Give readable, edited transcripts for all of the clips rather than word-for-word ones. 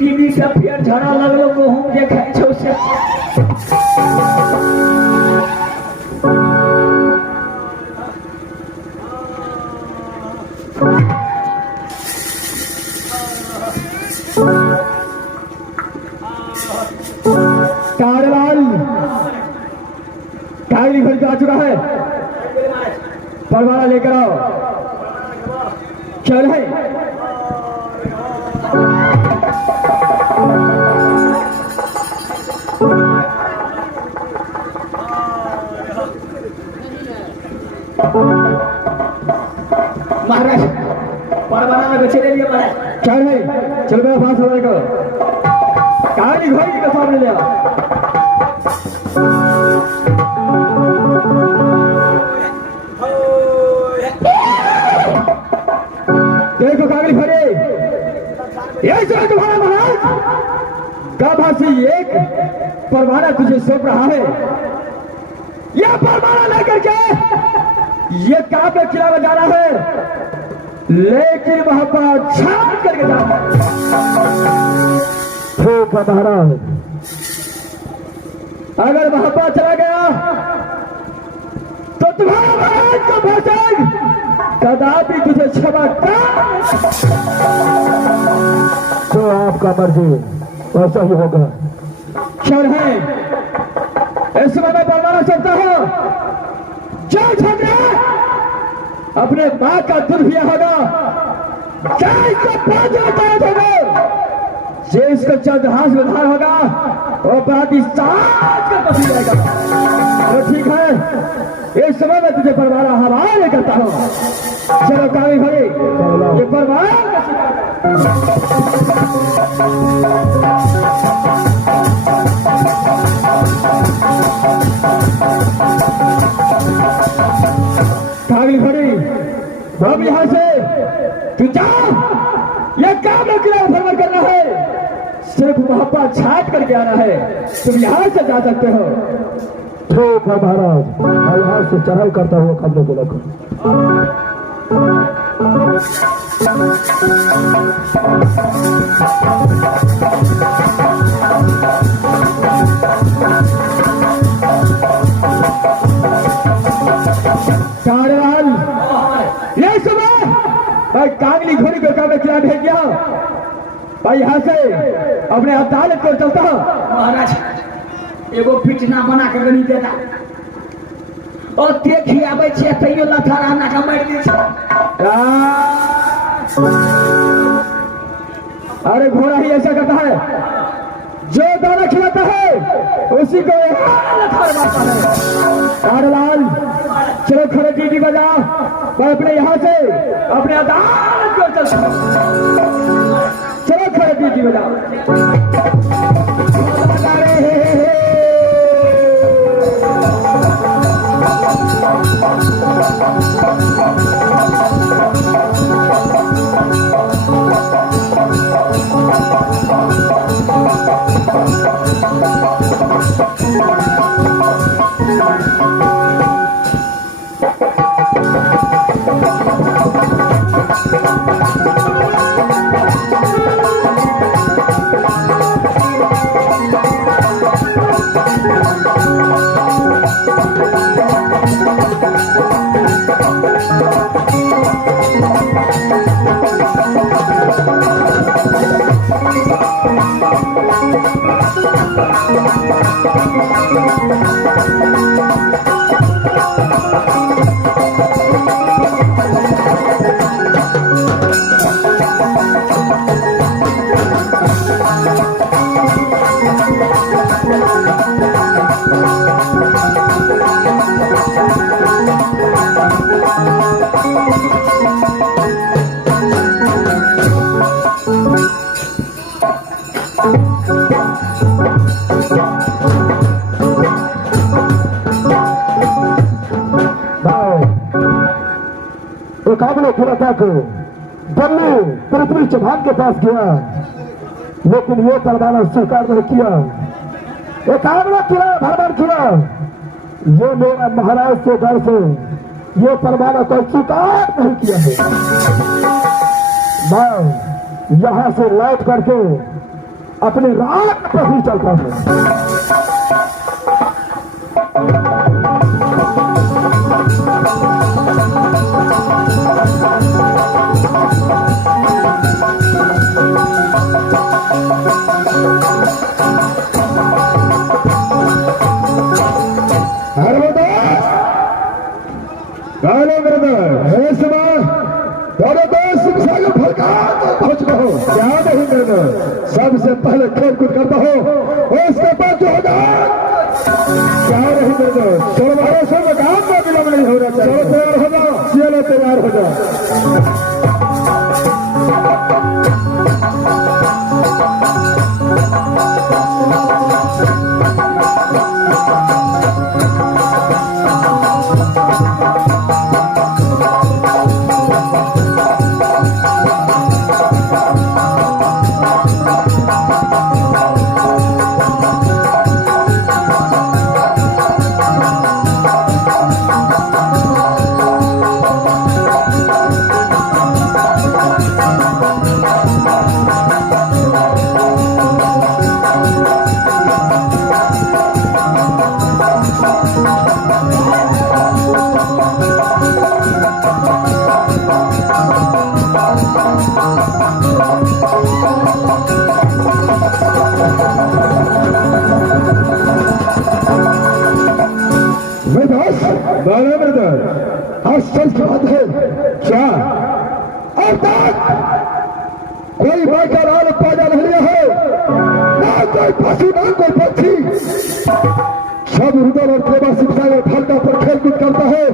TV से फिर झड़ा लगलो मुंह देखाय छौ से कागली भर आ चुका है, परवाना लेकर आओ। चल है महाराज परवाना में बचे ले लिया महाराज। चल है, चल मेरा पास होने को कागली भर के सामने ले आओ। देखो कागली भरे, यही तो है तुम्हारा महाराज। गाभासी एक परवाना तुझे सौंप रहा है। यह परवाना लेकर के ये काम में किला में जाना है, लेकिन वहां पर छाप करके जाना है। ठीक है महाराज, अगर वहां पर चला गया तो तुम्हारा महाराज का भोजन कदापि तुझे क्षमा कर। तो आपका मर्जी ऐसा ही होगा। क्षण है, इस समय मैं परवाना सकता हूं। जाओ छात्र, अपने मां का दूध पिया होगा, क्या इसको पांच होगा, जे इसको चंद्रहास में धार होगा वो अपराधी साथ का पसी जाएगा। तो ठीक है, इस समय मैं तुझे परवाना हवाले करता हूं। चलो काली भरी, ये परवाना काली भरी, अब यहां से तू जा। ये काम किला भ्रमण करना है, सिर्फ वहां पर छाट करके आना है। तुम यहां से जा सकते हो। ठीक है महाराज, मैं यहां से चढ़ाई करता हुआ कब्जे को रखो। ये सुनो, मैं कागली घोड़ी को कागज किला भेज दिया। भाई यहां से अपने अदालत को चलता हूं। महाराज एगो पिटना बना के गनी देता और ते खियाबै छे तैयो लथारा ना का मार दी छे। अरे घोड़ा ही ऐसा करता है, जो दाना खिलाता है उसी को लथार मारता है। कारलाल चलो खड़े टीटी बजा, मैं अपने यहां से अपने अदालत को चलता हूं। चलो खड़े टीटी बजा। थोड़ा तक दिल्ली पृथ्वी चौहान के पास गया, लेकिन ये परवाना स्वीकार नहीं किया। एकाग्र किया, भ्रमण किया। ये मेरा महाराज से डर से ये परवाना को स्वीकार नहीं किया है। मैं यहां से लौट करके अपने रात पर ही चलता हूं। सबसे पहले खेल कूद करता हो उसके बाद जो होगा क्या नहीं करते चलो सब काम में विलंब नहीं हो रहा। चलो तैयार हो जाओ, चलो तैयार हो जाओ। आश्चर्य की बात है क्या अब तक कोई बाइकर और पैदा नहीं लिया है, ना कोई पशु ना कोई पक्षी, सब रुदल और केबा शिक्षा फलका पर खेल कूद करता है,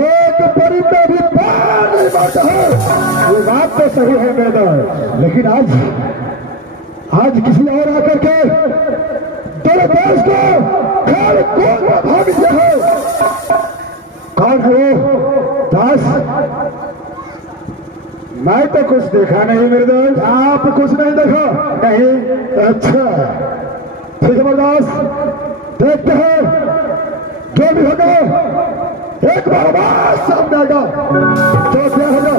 एक परिंदा भी पैर नहीं मारता है। ये बात तो सही है मैडम, लेकिन आज किसी और आकर के तेरे देश को खेल कूद में भाग दिया है। कौन है दास? मैं तो कुछ देखा नहीं मेरे दोस्त। आप कुछ नहीं देखा? नहीं। अच्छा ठीक है बर्दाश्त, देखते हैं जो भी होगा एक बार आवाज सामने आएगा तो क्या होगा।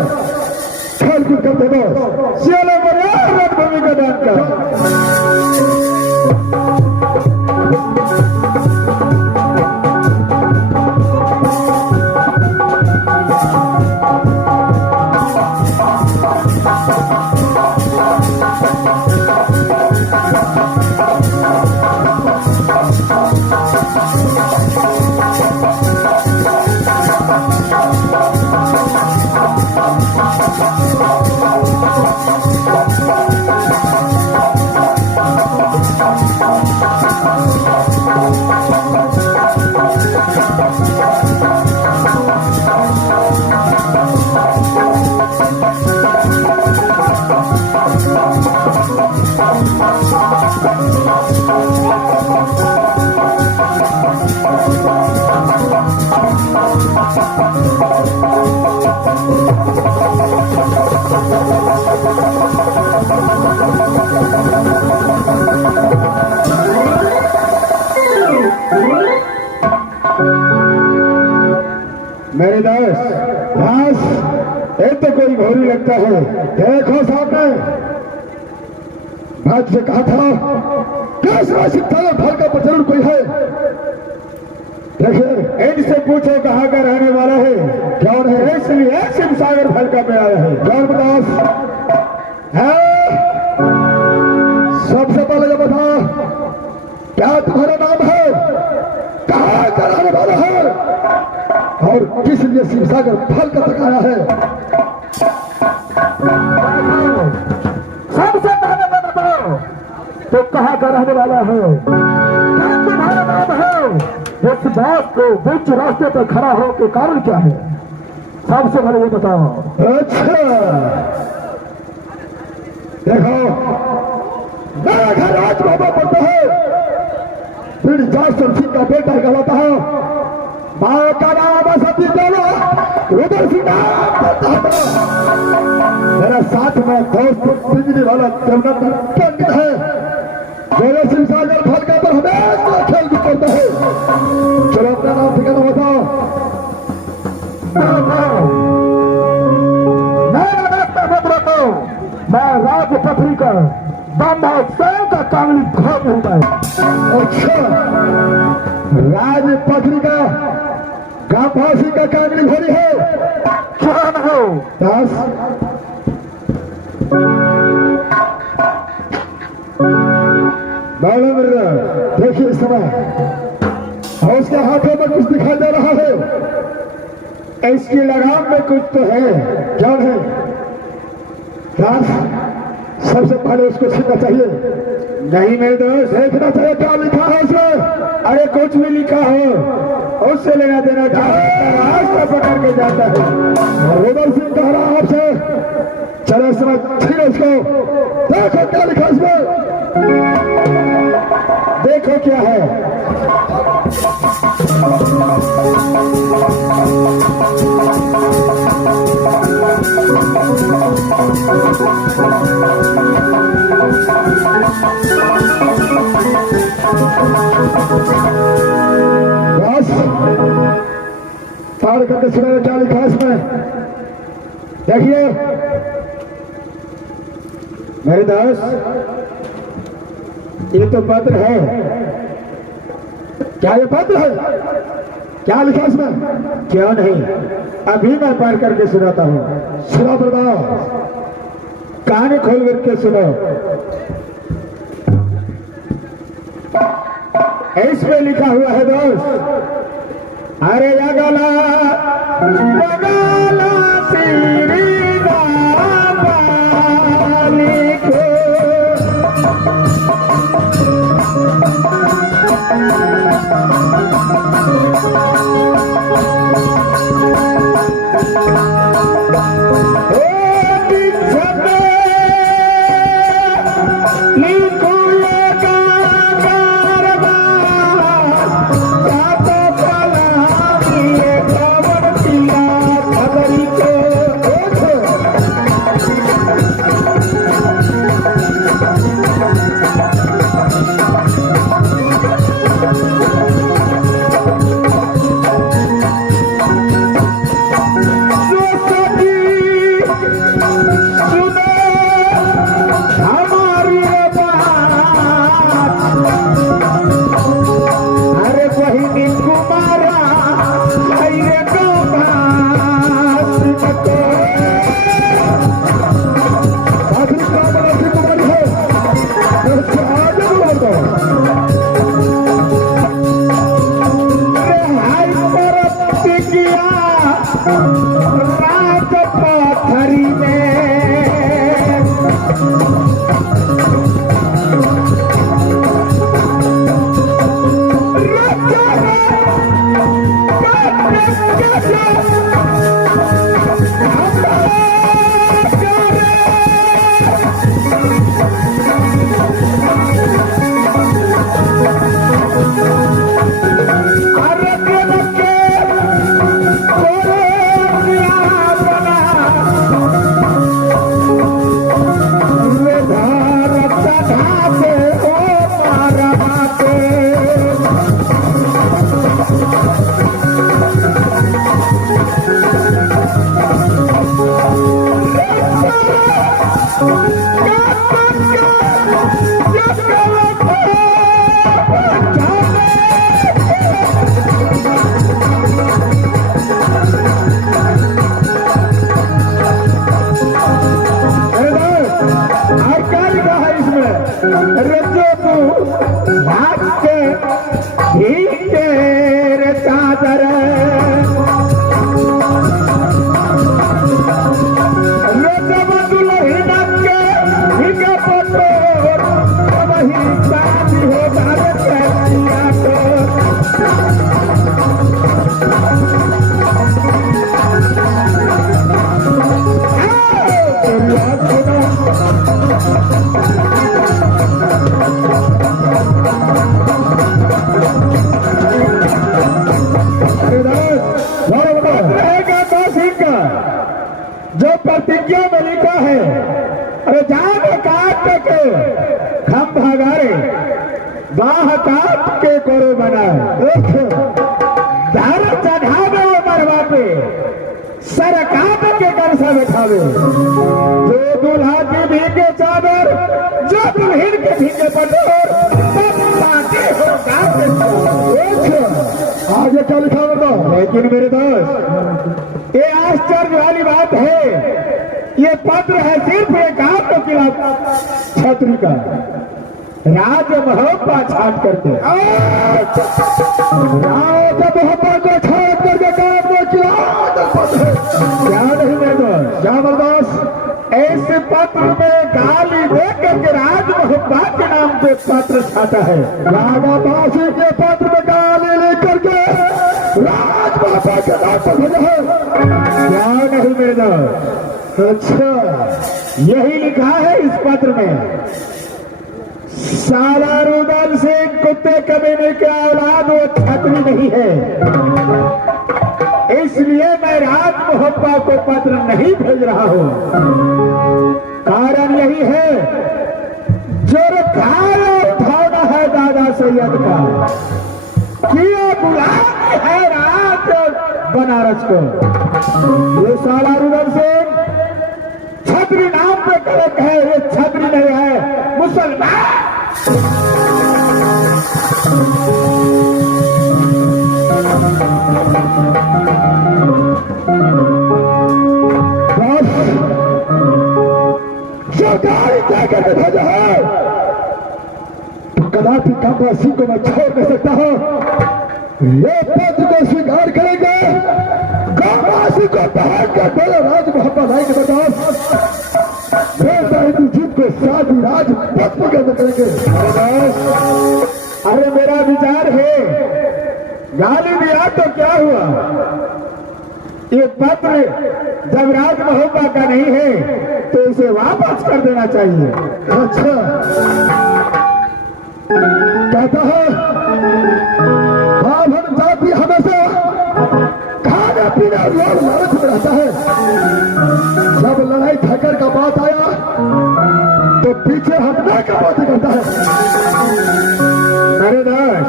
खेल कूद करते दोस्त, चलो रणभूमि का दान कर। मेरे दास ये तो कोई घोरी लगता है। देखो सामने बात से कहा था कैसा शिक्षा फल का प्रचलन कोई है। देखिए इनसे पूछो कहाँ का रहने वाला है, कौन है, इसलिए शिव सागर फलका में आया है। धर्मदास है। सबसे पहले ये बता क्या तुम्हारा नाम है, कहाँ का रहने वाला है और किस लिए शिव सागर फल का तक आया है। सबसे पहले मैं बताओ तो कहाँ का रहने वाला है, क्या तुम्हारा नाम है, इस बात को बीच रास्ते पर खड़ा हो के कारण क्या है, सबसे पहले ये बताओ। अच्छा देखो मेरा घर राज बाबा पड़ता है, फिर जासर सिंह का बेटा कहलाता है, माँ का नाम सती उधर सिंह मेरा साथ में दोस्त बिजली वाला पंडित है, मेरे शिव सागर फलका पर हमेशा खेल कूद करता है। चलो अपना नाम ठिकाना बताओ। मेरा नाम मत रखो, मैं राज पथरी का बांधा स्वयं का कांगड़ी भाग होता है। अच्छा, राज पत्रिका गांव फांसी का कांगड़ी भरी है, क्या न हो दास? बाला मिर्जा देखिए इस समय और उसके हाथों में कुछ दिखाई दे रहा है, इसकी लगाम में कुछ तो है, क्या है दास? सबसे पहले उसको छीनना चाहिए। नहीं मेरे दोस्त, देखना चाहिए क्या लिखा है उसमें। अरे कुछ भी लिखा हो उससे लेना देना क्या, रास्ता पकड़ के जाता है। रुदल सिंह कह रहा आपसे, चलो समझ छीनो उसको, देखो क्या लिखा इसमें, देखो क्या है। बस पार करके सुना क्या लिखा इसमें, देखिए मेरे दोस्त, ये तो पत्र है। क्या ये पत्र है? क्या लिखा इसमें? क्यों नहीं, अभी मैं पढ़ करके सुनाता हूँ। सुनो बताओ, कान खोल करके सुनो। इसमें लिखा हुआ है दोस्त, अरे अगला बगला सीरी बाबा लिखो, जो प्रतिज्ञा में लिखा है, अरे जान काट के खम भगारे बाह काट के कोरो बनाए, धर चढ़ा दो मरवा पे सर काट के कंसा बैठावे, जो दूल्हा की भी के चादर जो लेकिन मेरे दोस्त ये आश्चर्य वाली बात है, ये पत्र है सिर्फ एक आपको खिलाफ छत्री का राज मोहब्बा छाट करके राज मोहब्बा को छाट करके काम को क्या नहीं मेरे दोस्त जबरदस्त ऐसे पत्र में गाली दे करके राज मोहब्बा के नाम पे पत्र छाटा है। राजाबासी के पत्र में गाली लेकर के राज मोहब्बा के नाम पर भेजा है क्या नहीं मेरे दोस्त। अच्छा यही लिखा है इस पत्र में, साला रुदल सिंह कुत्ते कमीने के औलाद वो छतरी नहीं है, इसलिए मैं राज मोहब्बा को पत्र नहीं भेज रहा हूं। कारण यही है जो घायल उठाना है दादा सैयद का कि ये गुलाम है राज बनारस को। ये साला रुदल सिंह छतरी नाम पे कलंक है, ये छतरी नहीं है मुसलमान। जो गाड़ी देकर के भेजा है तो कदापि कामवासी को मैं छोड़ नहीं सकता हूं। ये पत्र को स्वीकार करेंगे, कामवासी को पहाड़ का बोले राज मोहब्बा लाएंगे जीत को शादी राज पत्र के करेंगे। अरे मेरा विचार है गाली दिया तो क्या हुआ, ये पत्र जब राज मोहब्बा का नहीं है तो इसे वापस कर देना चाहिए। अच्छा कहता है हम जाति हमेशा खाने पीने और लोग लालच में रहता है, जब लड़ाई झगड़ का बात आया तो पीछे हटने का बात करता है। मेरे दोस्त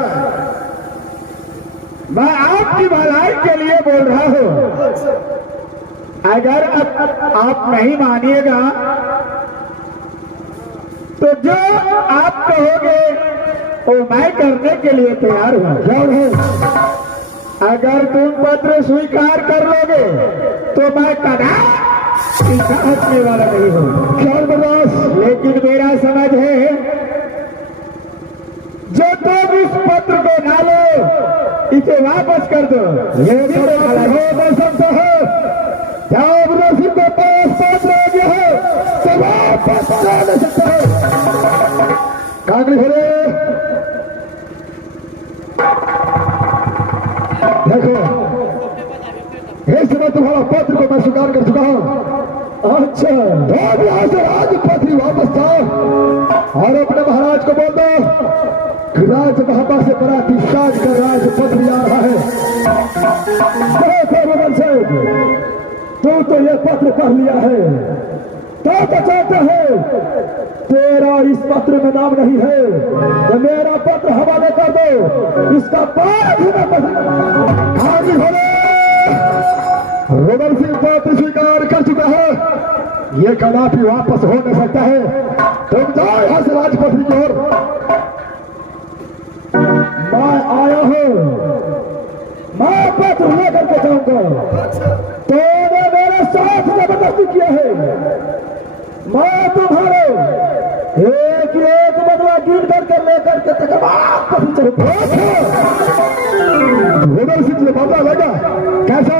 मैं आपकी भलाई के लिए बोल रहा हूं, अगर आप नहीं मानिएगा तो जो आप कहोगे वो मैं करने के लिए तैयार हूं। अगर तुम पत्र स्वीकार कर लोगे तो मैं कदापि हटने वाला नहीं हूं। ख्याल बर्दाश्त, लेकिन मेरा समझ है जो तुम इस पत्र को ना लो इसे वापस कर दो। ये भी हो सकता है जब रसी को पास पत्र आ गया है तो वापस ले सकता है। कागज भरे देखो इस समय तुम्हारा पत्र को मैं स्वीकार कर चुका हूं। अच्छा तो यहां से राजपत्र वापस जाओ और अपने महाराज को बोल दो राज मोहब्बा से बराती साज कर राजपत्र आ रहा है। तू तो ये पत्र पढ़ लिया है, तो चाहते हैं तेरा इस पत्र में नाम नहीं है तो मेरा पत्र हवाले कर दो, इसका पाठ ही न आगे होने। रुदल सिंह पत्र स्वीकार कर चुका है, ये कदापि वापस हो नहीं सकता है। तुम जाओ यहां से राजपत्र की ओर। मैं आया हूं, मैं पत्र लेकर के जाऊंगा। तूने मेरे साथ जबरदस्ती किया है, मैं तुम्हारे एक एक बदला गिन करके लेकर के रुदल सिंह से बदला लगा कैसा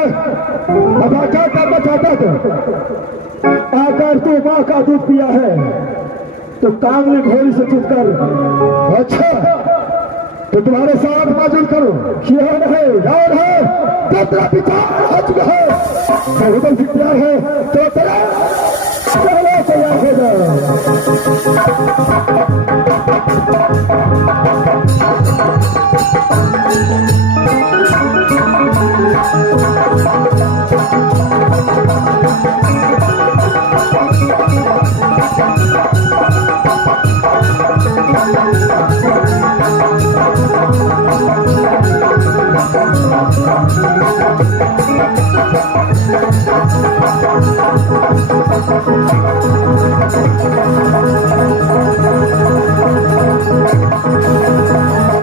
बता क्या करना चाहता था। आकर तू मां का दूध पिया है तो कांगली घोड़ी से चुप कर। अच्छा तो तुम्हारे साथ मौजूद करो शेर है यार है तो तेरा विचार हो चुका है। रुदल सिंह तैयार है तो तेरा